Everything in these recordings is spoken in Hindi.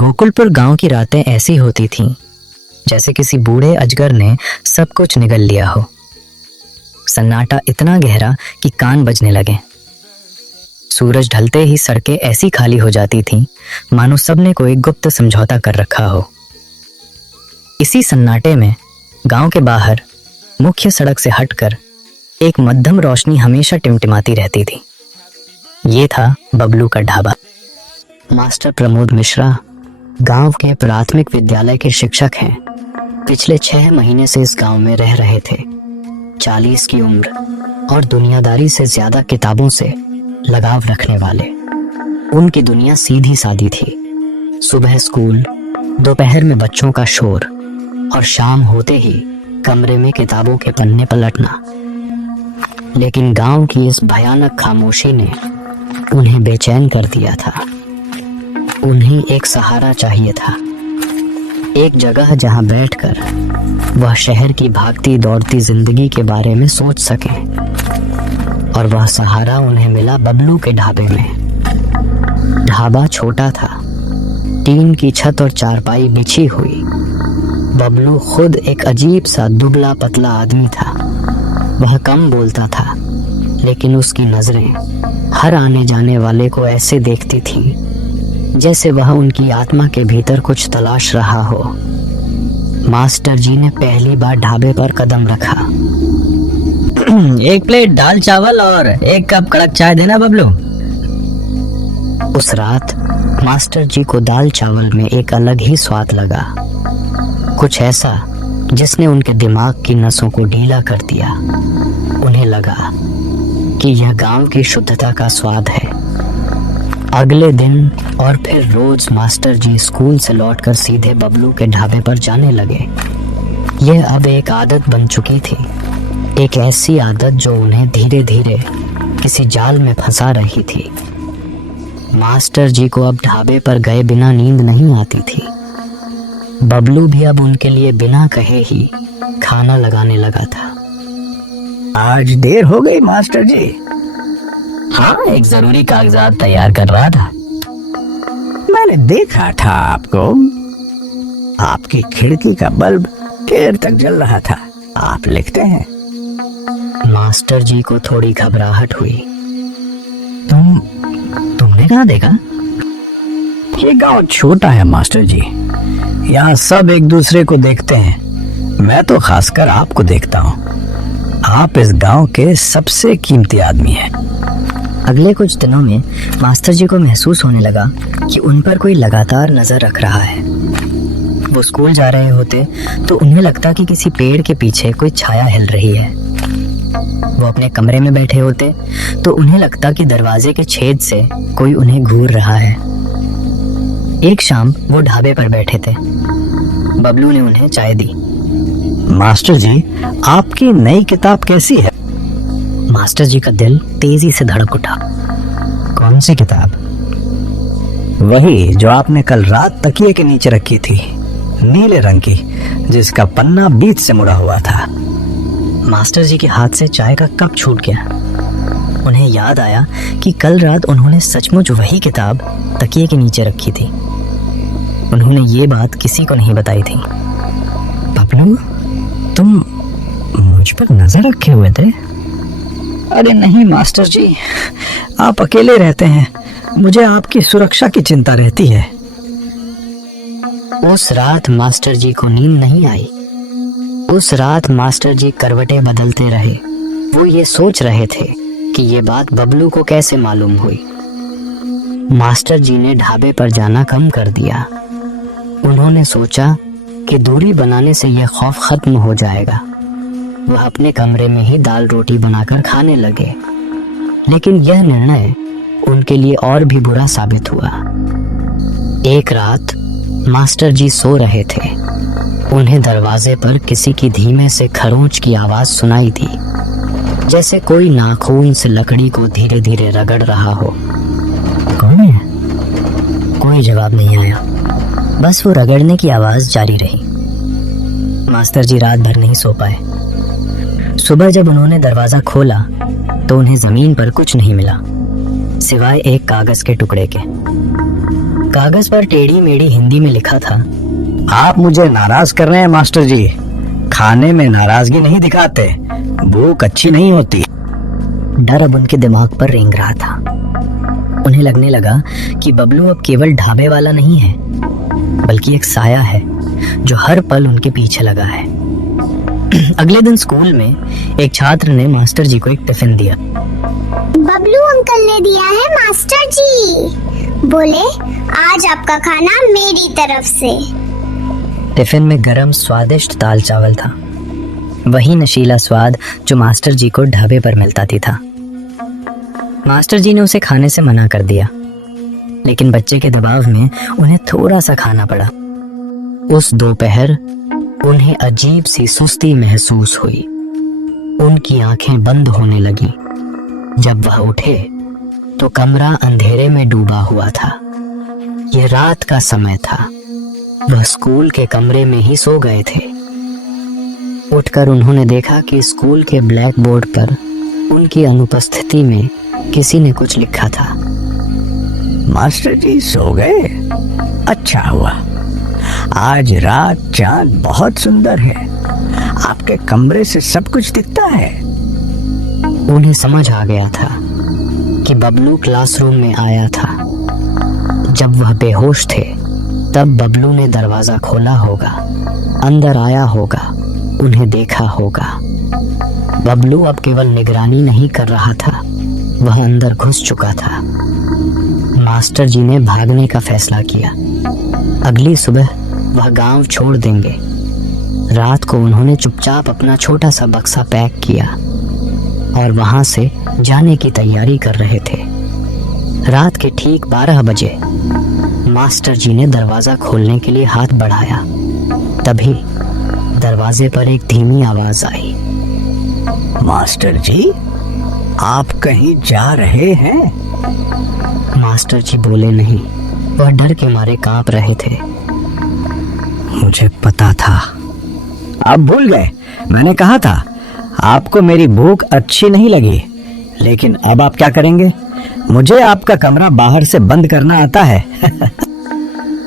गोकुलपुर गांव की रातें ऐसी होती थीं जैसे किसी बूढ़े अजगर ने सब कुछ निगल लिया हो। सन्नाटा इतना गहरा कि कान बजने लगे। सूरज ढलते ही सड़कें ऐसी खाली हो जाती थीं मानो सबने कोई गुप्त समझौता कर रखा हो। इसी सन्नाटे में गांव के बाहर मुख्य सड़क से हटकर एक मध्यम रोशनी हमेशा टिमटिमाती रहती थी। ये था बबलू का ढाबा। मास्टर प्रमोद मिश्रा गांव के प्राथमिक विद्यालय के शिक्षक हैं। पिछले 6 महीने से इस गांव में रह रहे थे। 40 की उम्र और दुनियादारी से ज्यादा किताबों से लगाव रखने वाले। उनकी दुनिया सीधी सादी थी। सुबह स्कूल, दोपहर में बच्चों का शोर और शाम होते ही कमरे में किताबों के पन्ने पलटना। लेकिन गांव की इस भयानक खामोशी ने उन्हें बेचैन कर दिया था। उन्हें एक सहारा चाहिए था, एक जगह जहां बैठकर वह शहर की भागती दौड़ती जिंदगी के बारे में सोच सकें। और वह सहारा उन्हें मिला बबलू के ढाबे में। ढाबा छोटा था, टीन की छत और चारपाई बिछी हुई। बबलू खुद एक अजीब सा दुबला पतला आदमी था। वह कम बोलता था, लेकिन उसकी नजरें हर आने जाने वाले को ऐसे देखती थीं जैसे वह उनकी आत्मा के भीतर कुछ तलाश रहा हो। मास्टर जी ने पहली बार ढाबे पर कदम रखा। एक प्लेट दाल चावल और एक कप कड़क चाय देना बबलू। उस रात मास्टर जी को दाल चावल में एक अलग ही स्वाद लगा, कुछ ऐसा जिसने उनके दिमाग की नसों को ढीला कर दिया। उन्हें लगा कि यह गांव की शुद्धता का स्वाद है। अगले दिन और फिर रोज मास्टर जी स्कूल से लौटकर सीधे बबलू के ढाबे पर जाने लगे। यह अब एक आदत बन चुकी थी, एक ऐसी आदत जो उन्हें धीरे धीरे किसी जाल में फंसा रही थी। मास्टर जी को अब ढाबे पर गए बिना नींद नहीं आती थी। बबलू भी अब उनके लिए बिना कहे ही खाना लगाने लगा था। आज देर हो गई मास्टर जी। हाँ, एक जरूरी कागजात तैयार कर रहा था। मैंने देखा था आपको, आपकी खिड़की का बल्ब देर तक जल रहा था। आप लिखते हैं। मास्टर जी को थोड़ी घबराहट हुई। तुमने कहाँ देखा? ये गांव छोटा है मास्टर जी, यहाँ सब एक दूसरे को देखते हैं। मैं तो खासकर आपको देखता हूँ। आप इस गांव के सबसे कीमती आदमी हैं। अगले कुछ दिनों में मास्टर जी को महसूस होने लगा कि उन पर कोई लगातार नजर रख रहा है। वो स्कूल जा रहे होते तो उन्हें लगता कि किसी पेड़ के पीछे कोई छाया हिल रही है। वो अपने कमरे में बैठे होते तो उन्हें लगता कि दरवाजे के छेद से कोई उन्हें घूर रहा है। एक शाम वो ढाबे पर बैठे थे। बबलू ने उन्हें चाय दी। मास्टर जी, आपकी नई किताब कैसी है? मास्टर जी का दिल तेजी से धड़क उठा। कौन सी किताब? वही जो आपने कल रात तकिए के नीचे रखी थी, नीले रंग की, जिसका पन्ना बीच से मुड़ा हुआ था। मास्टर जी के हाथ से चाय का कप छूट गया। उन्हें याद आया कि कल रात उन्होंने सचमुच वही किताब तकिए के नीचे रखी थी। उन्होंने ये बात किसी को नहीं बताई थी। बबलू, तुम मुझ पर नजर रखे हुए थे? अरे नहीं मास्टर जी, आप अकेले रहते हैं, मुझे आपकी सुरक्षा की चिंता रहती है। उस रात मास्टर जी को नींद नहीं आई। उस रात मास्टर जी करवटें बदलते रहे। वो ये सोच रहे थे कि ये बात बबलू को कैसे मालूम हुई। मास्टर जी ने ढाबे पर जाना कम कर दिया। उन्होंने सोचा कि दूरी बनाने से यह खौफ खत्म हो जाएगा। वह अपने कमरे में ही दाल रोटी बनाकर खाने लगे। लेकिन यह निर्णय उनके लिए और भी बुरा साबित हुआ। एक रात मास्टर जी सो रहे थे। उन्हें दरवाजे पर किसी की धीमे से खरोंच की आवाज सुनाई दी, जैसे कोई नाखून से लकड़ी को धीरे धीरे रगड़ रहा हो। कौन है? कोई जवाब नहीं आया, बस वो रगड़ने की आवाज जारी रही। मास्टर जी रात भर नहीं सो पाए। सुबह जब उन्होंने दरवाजा खोला तो उन्हें जमीन पर कुछ नहीं मिला सिवाय एक कागज के टुकड़े के। कागज पर टेढ़ी मेढ़ी हिंदी में लिखा था, आप मुझे नाराज कर रहे हैं मास्टर जी। खाने में नाराजगी नहीं दिखाते, भूख अच्छी नहीं होती। डर अब उनके दिमाग पर रेंग रहा था। उन्हें लगने लगा कि बबलू अब केवल ढाबे वाला नहीं है, बल्कि एक साया है जो हर पल उनके पीछे लगा है। अगले दिन स्कूल में एक छात्र ने मास्टर जी को एक टिफिन दिया। बबलू अंकल ने दिया है मास्टर जी, बोले आज आपका खाना मेरी तरफ से। टिफिन में गरम स्वादिष्ट दाल चावल था, वही नशीला स्वाद जो मास्टर जी को ढाबे पर मिलता था। मास्टर जी ने उसे खाने से मना कर दिया, लेकिन बच्चे के दबाव में उन्हें थोड़ा सा खाना पड़ा। उस दोपहर उन्हें अजीब सी सुस्ती महसूस हुई। उनकी आंखें बंद होने लगी। जब वह उठे तो कमरा अंधेरे में डूबा हुआ था। यह रात का समय था। वह स्कूल के कमरे में ही सो गए थे। उठकर उन्होंने देखा कि स्कूल के ब्लैक बोर्ड पर उनकी अनुपस्थिति में किसी ने कुछ लिखा था। मास्टर जी सो गए? अच्छा हुआ। आज रात चांद बहुत सुंदर है। आपके कमरे से सब कुछ दिखता है। उन्हें समझ आ गया था कि बबलू क्लासरूम में आया था। जब वह बेहोश थे तब बबलू ने दरवाजा खोला होगा, अंदर आया होगा, उन्हें देखा होगा। बबलू अब केवल निगरानी नहीं कर रहा था, वह अंदर घुस चुका था। मास्टर जी ने भागने का फैसला किया। अगली सुबह वह गांव छोड़ देंगे। रात को उन्होंने चुपचाप अपना छोटा सा बक्सा पैक किया और वहां से जाने की तैयारी कर रहे थे। रात के ठीक 12 बजे मास्टर जी ने दरवाजा खोलने के लिए हाथ बढ़ाया। तभी दरवाजे पर एक धीमी आवाज आई। मास्टर जी, आप कहीं जा रहे हैं? मास्टर जी बोले नहीं। वह डर के मारे कांप रहे थे। मुझे पता था। आप भूल गए? मैंने कहा था आपको मेरी भूख अच्छी नहीं लगी। लेकिन अब आप क्या करेंगे? मुझे आपका कमरा बाहर से बंद करना आता है।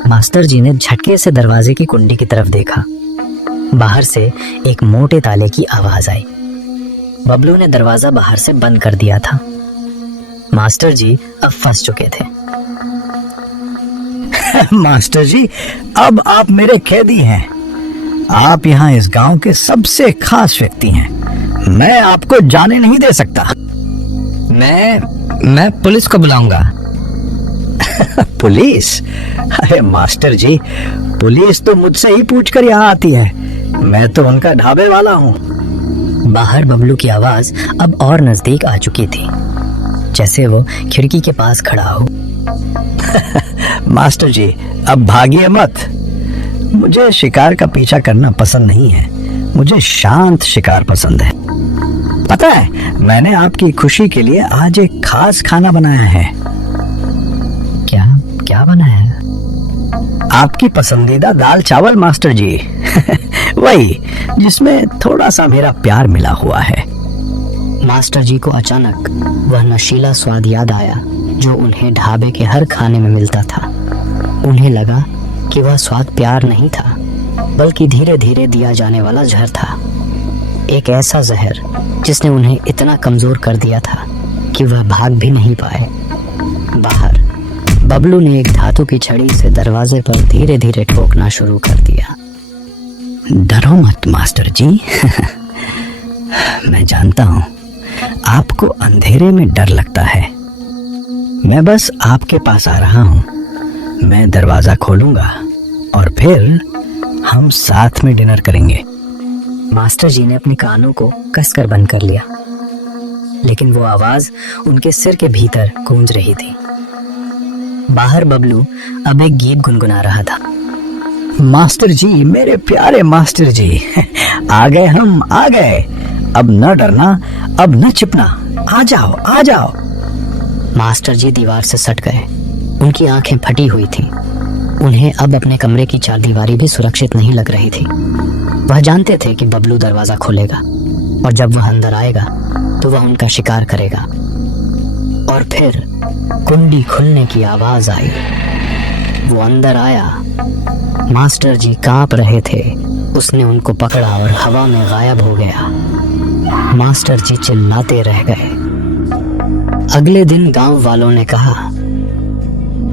मास्टर जी ने झटके से दरवाजे की कुंडी की तरफ देखा। बाहर से एक मोटे ताले की आवाज आई। बबलू ने दरवाजा बाहर से बंद कर दिया था। मास्टर जी अब फंस चुके थे। मास्टर जी, अब आप मेरे कैदी हैं। आप यहाँ इस गांव के सबसे खास व्यक्ति हैं। मैं आपको जाने नहीं दे सकता। मैं पुलिस को बुलाऊंगा। पुलिस? अरे मास्टर जी, पुलिस तो मुझसे ही पूछकर यहाँ आती है। मैं तो उनका ढाबे वाला हूँ। बाहर बबलू की आवाज अब और नजदीक आ चुकी थी, जैसे वो खिड़की के पास खड़ा हो। मास्टर जी, अब भागिए मत। मुझे शिकार का पीछा करना पसंद नहीं है। मुझे शांत शिकार पसंद है। पता है, मैंने आपकी खुशी के लिए आज एक खास खाना बनाया है। क्या क्या बनाया है? आपकी पसंदीदा दाल चावल मास्टर जी। वही जिसमें थोड़ा सा मेरा प्यार मिला हुआ है। मास्टर जी को अचानक वह नशीला स्वाद याद आया जो उन्हें ढाबे के हर खाने में मिलता था। उन्हें लगा कि वह स्वाद प्यार नहीं था, बल्कि धीरे धीरे दिया जाने वाला जहर था। एक ऐसा जहर जिसने उन्हें इतना कमजोर कर दिया था कि वह भाग भी नहीं पाए। बाहर बबलू ने एक धातु की छड़ी से दरवाजे पर धीरे धीरे ठोकना शुरू कर दिया। डरो मत मास्टर जी। मैं जानता हूँ आपको अंधेरे में डर लगता है। मैं बस आपके पास आ रहा हूँ। मैं दरवाजा खोलूंगा और फिर हम साथ में डिनर करेंगे। मास्टर जी ने अपने कानों को कसकर बंद कर लिया, लेकिन वो आवाज उनके सिर के भीतर गूंज रही थी। बाहर बबलू अब एक गीत गुनगुना रहा था। मास्टर जी, मेरे प्यारे मास्टर जी, आ गए हम, आ गए। अब न डरना, अब न छिपना। आ जाओ, आ जाओ। मास्टर जी दीवार से सट गए। उनकी आंखें फटी हुई थीं। उन्हें अब अपने कमरे की चारदीवारी भी सुरक्षित नहीं लग रही थी। वह जानते थे कि बबलू दरवाजा खोलेगा और जब वह अंदर आएगा तो वह उनका शिकार करेगा। और फिर कुंडी खुलने की आवाज आई। वो अंदर आया, मास्टर जी कांप रहे थे। उसने उनको पकड़ा और हवा में गायब हो गया। मास्टर जी चिल्लाते रह गए। अगले दिन गांव वालों ने कहा,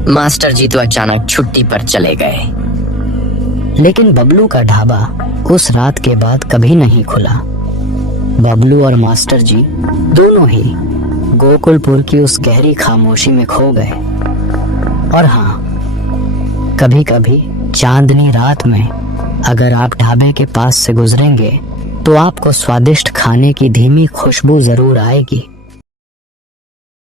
मास्टर जी तो अचानक छुट्टी पर चले गए। लेकिन बबलू का ढाबा उस रात के बाद कभी नहीं खुला। बबलू और मास्टर जी दोनों ही गोकुलपुर की उस गहरी खामोशी में खो गए। और हाँ, कभी कभी चांदनी रात में अगर आप ढाबे के पास से गुजरेंगे तो आपको स्वादिष्ट खाने की धीमी खुशबू जरूर आएगी।